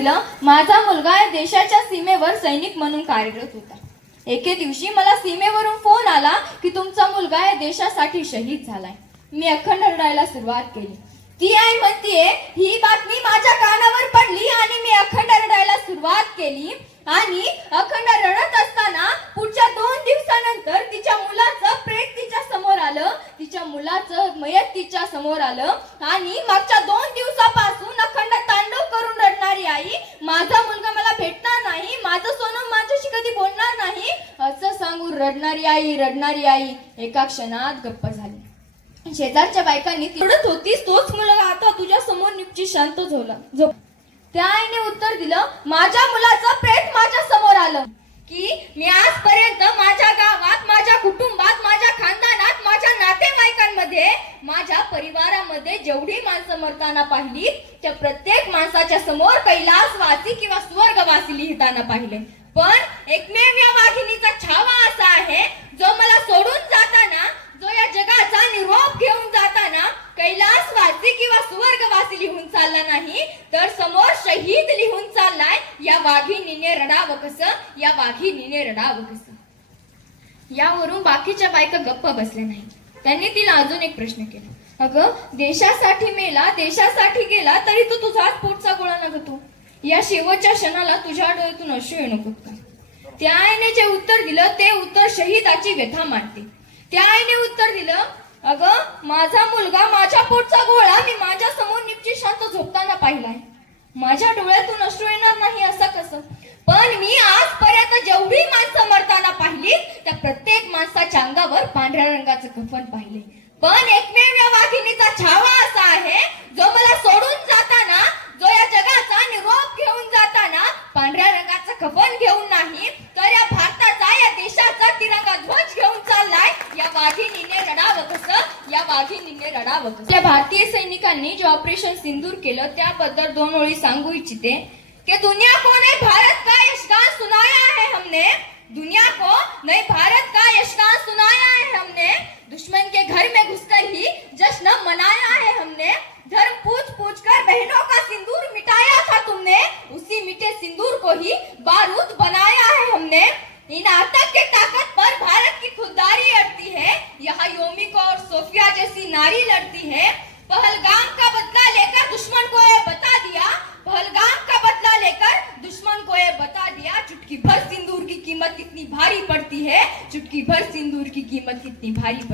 दिलं माझा मुलगा या देशाच्या सीमेवर सैनिक म्हणून कार्यरत होता. एके दिवशी मला सीमेवरून फोन आला की तुमचा मुलगा या देशासाठी शहीद झालाय. मी अखंड रडायला सुरुवात केली. ती आई म्हणतीये ही बातमी माझ्या कानावर पडली आणि मी अखंड रडायला सुरुवात केली. आणि अखंड रडत असताना पुढच्या दोन दिवसानंतर तिच्या मुलाचं प्रेत तिच्या समोर आलं. तिच्या मुलाचं मयत तिच्या समोर आलं. आणि मागच्या दोन दिवसापासून अखंड तांडव करून रडणारी आई माझा मुलगा मला भेटणार नाही माझं सोनं माझ्याशी कधी बोलणार नाही. असं सांगून रडणारी आई रडणारी आई एका क्षणात गप्प झाली. शेजारच्या बायकांनी ती रडत होतीस तोच मुलगा आता तुझ्या समोर निपची शांत झोला झोप त्या आईने उत्तर दिलं माझ्या मुलाचं प्रेत माझ्यासमोर आलं. की मी आजपर्यंत माझ्या गावात माझ्या कुटुंबात माझ्या खानदानात नातेवाईकांमध्ये माझ्या परिवारामध्ये जेवढी माणसं मरताना पाहिली त्या प्रत्येक माणसाच्या समोर कैलासवासी किंवा स्वर्गवासी लिहिताना पाहिले. पण एकमेव या वाघिणीचा छावा असा आहे जो मला सोडून जाताना जो या जगाचा निरोप घेऊन जाताना कैलासवासी किंवा सुवर्गवासी लिहून चालला नाही तर समोर शहीद लिहून चाललाय या वाघिणीने रडावं कसं? या वाघिणीने रडावं कसं? यावरून बाकीच्या बायका गप्प बसल्या नाही त्यांनी तिला अजून एक प्रश्न केला. अगं देशासाठी मेला देशासाठी गेला तरी तू तुझाच पोटचा गोळा नव्हतो या शेवटच्या क्षणाला तुझ्या डोळ्यातून अश्रू येणं का त्या आईने जे उत्तर दिलं ते उत्तर शहीदाची व्यथा मांडते त्या आईने उत्तर दिलं अगं माझा मुलगा माझ्या पोटचा गोळा मी माझ्यासमोर निपची शांत झोपताना पाहिलाय. माझ्या डोळ्यातून अश्रू येणार नाही असं कसं? पण मी आजपर्यंत जेवढी माणसं मरताना पाहिली त्या त्याच्या अंगावर पांढऱ्या रंगाचं कफन पाहिले. पण एकमेव या वाघिणीचा छावा असा आहे जो मला सोडून जाताना जो या जगाचा निरोप घेऊन जाताना पांढऱ्या रंगाचं कफन घेऊन नाही तर या भारताचा या देशाचा तिरंगा ध्वज घेऊन चाललाय. या वाघिणीने रडावं कसं? या वाघिणीने रडावं कसं? या भारतीय सैनिकांनी जे ऑपरेशन सिंदूर केलं त्याबद्दल दोन ओळी सांगू इच्छिते. कि दुनिया को नहीं भारत का यशगान सुनाया है हमने? दुनिया को नहीं भारत का यशगान बारूद बनाया है हमने। इन आतंक के ताकत पर भारत की खुददारी अड़ती है। यहाँ योमिका और सोफिया जैसी नारी लड़ती है। पहलगाम का बदला लेकर दुश्मन को यह बता दिया। पहलगाम का बदला लेकर दुश्मन को यह बता दिया, चुटकी भर सिंदूर की कीमत कितनी भारी पड़ती है। चुटकी भर सिंदूर की कीमत कितनी भारी पड़ती